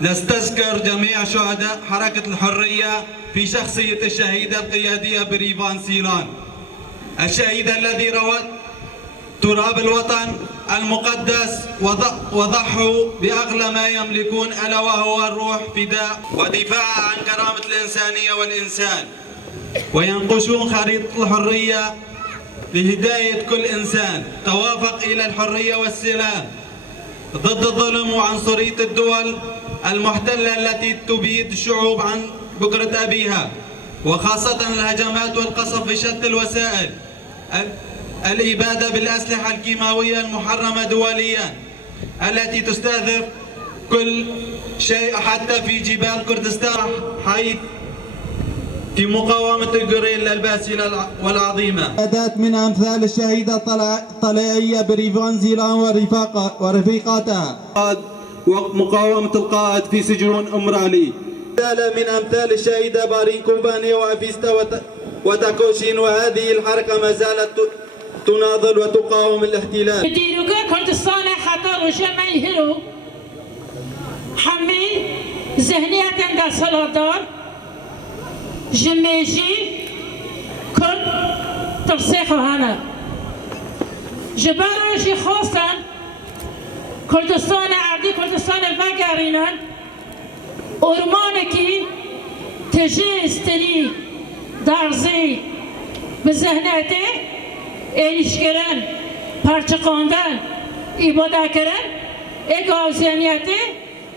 نستذكر جميع شهداء حركة الحرية في شخصية الشهيدة القيادية بريفان سيلان، الشهيدة الذي روت تراب الوطن المقدس وضحوا بأغلى ما يملكون، ألا وهو الروح فداء ودفاع عن كرامة الإنسانية والإنسان، وينقشون خريطة الحرية لهداية كل إنسان توافق إلى الحرية والسلام ضد الظلم وعنصرية الدول المحتلة التي تبيد الشعوب عن بكرة أبيها، وخاصة الهجمات والقصف بشتى الوسائل، الإبادة بالأسلحة الكيماوية المحرمة دوليا التي تستهدف كل شيء حتى في جبال كردستان، حيث في مقاومة الغوريلا الباسلة والعظيمة. شهادات من أمثال الشهيدة الطلائعية بريفان زيلان ورفيقاتها ومقاومة القائد في سجون أمرالي. من أمثال الشهيدة بارين كوباني وأفيستا وتاكوشين، وهذه الحركة ما زالت تناضل وتقاوم الاحتلال. ديروغا كردستان حتى وجمع هيرو حمي ذهنية عند سلادار جميجي كرد ترسيخ هنا جبارجي خاصا كردستان عادي كردستان وگرینن ارمانکی تجهزتنی درزی به ذهنیته ایش کردن پرچه خواندن عبادت کردن اگه ذهنیته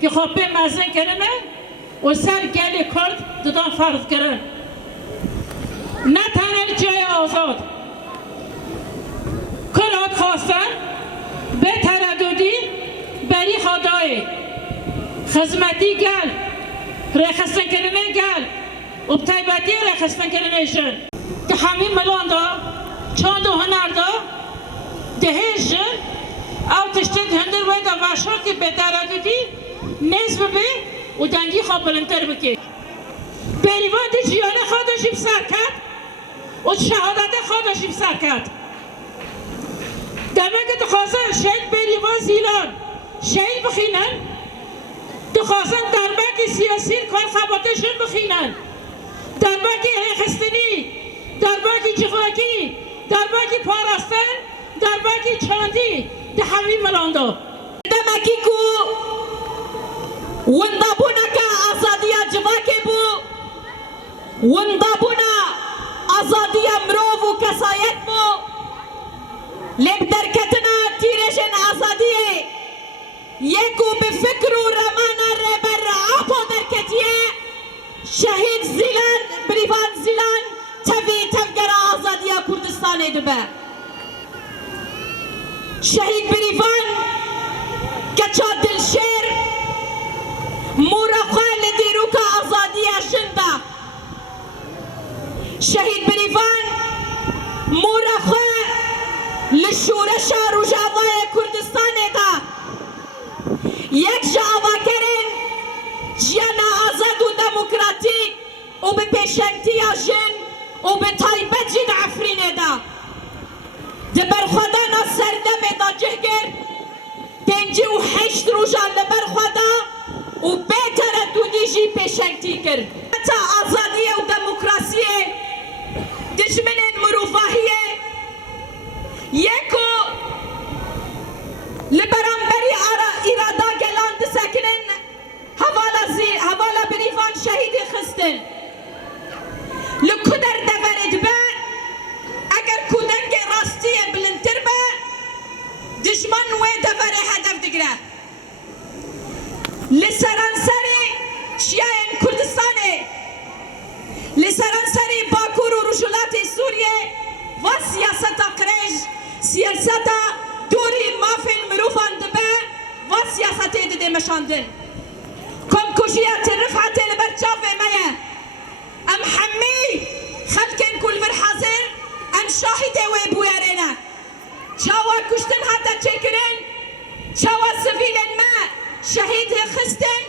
که خواب مزن کردن و سر گل کرد دادن فرض کردن نه تنها جای آزاد کرد خواستن به ترددی بری خدای خدمتی گل رخصتن کردن گل و بتایبتی رخصتن کردنشون که همین ملان دا چند هنر دا دهش او تشتید هندر باید واشاتی به ترددی نصف به و دنگی خواب بلندتر بکی بریوان دی جیان خودشی بسر کرد و شهادت خودشی بسر کرد دمه که تخواستن شهید بریوان زیلان شهید بخینن تخواستن دربکی سیاسی کار خباتشون بخینن دربکی خستنی دربکی جغلکی دربکی پاراستن دربکی چاندی ده همین ملاندا دمکی کو وندابونا که آزادیا جواکی بو وندابونا آزادیا مروف و کسایت بو لب درکتنا تیرشن آزادیه یکو بفکر و رمانا ربر آپو درکتیه شهید زیلان بریفان زیلان تفی تفگر آزادیا کردستان دبه شهید بریفان کچا دلشیر مورخواه لدیروک آزادیا شنده شهید بریفان مورخواه لشورش روجاوای کردستان دا یک جاوا کرن جیان آزاد و دموکراتیک و به پیشنگتی جن و به تایبت جید عفرین دا دبر خودان سردم دا جهگر دنجی و حشت روژان لبر خودا و بهتر دودیجی پیشنگتی کرد تا آزادیه و دموکراسیه دشمنین مروفاهیه یکو لبرانبری ایرادا گلان دسکنن حوالا بریفان شهیدی خستن لکودر دورد با اگر کودنگ راستی بلندتر با دشمن و دور هدف دگره لسرانسری شیعین کردستانه لسرانسری باکور و رجولات سوریه و سیاست قریش سیاست دوری مافین مروفان دبه و سیاست دیده مشاندن کم کشیات رفعت لبرچاف مایه ام حمی خلکن کل بر حاضر ام شاهد و بویارینه چاوا کشتن حتی چکرن چاوا سفیلن ما شهید خستن